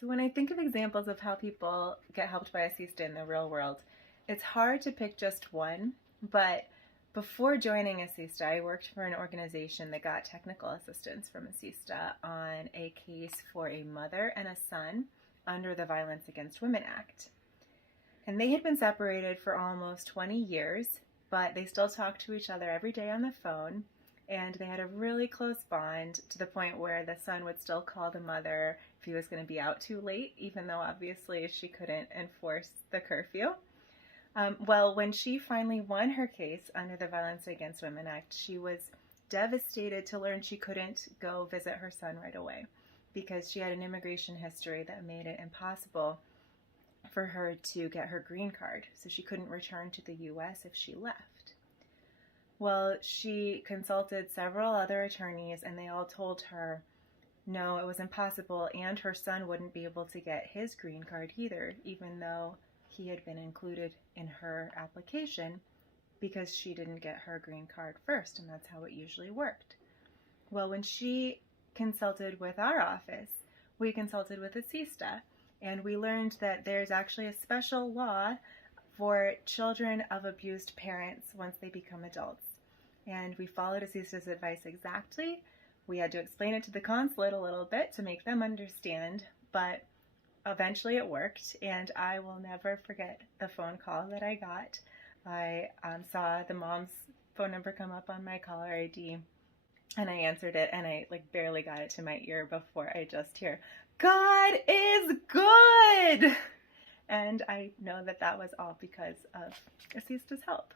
So when I think of examples of how people get helped by ASISTA in the real world, it's hard to pick just one, but before joining ASISTA, I worked for an organization that got technical assistance from ASISTA on a case for a mother and a son under the Violence Against Women Act. And they had been separated for almost 20 years, but they still talked to each other every day on the phone, and they had a really close bond to the point where the son would still call the mother if he was going to be out too late, even though obviously she couldn't enforce the curfew. Well, when she finally won her case under the Violence Against Women Act, she was devastated to learn she couldn't go visit her son right away because she had an immigration history that made it impossible for her to get her green card, so she couldn't return to the U.S. if she left. Well, she consulted several other attorneys, and they all told her no, it was impossible, and her son wouldn't be able to get his green card either, even though he had been included in her application, because she didn't get her green card first, and that's how it usually worked. Well, when she consulted with our office, we consulted with ASISTA, and we learned that there's actually a special law for children of abused parents once they become adults. And we followed ASISTA's advice exactly. We had to explain it to the consulate a little bit to make them understand, but eventually it worked, and I will never forget the phone call that I got. I saw the mom's phone number come up on my caller ID, and I answered it, and I barely got it to my ear before I just hear, "God is good!" And I know that that was all because of ASISTA's help.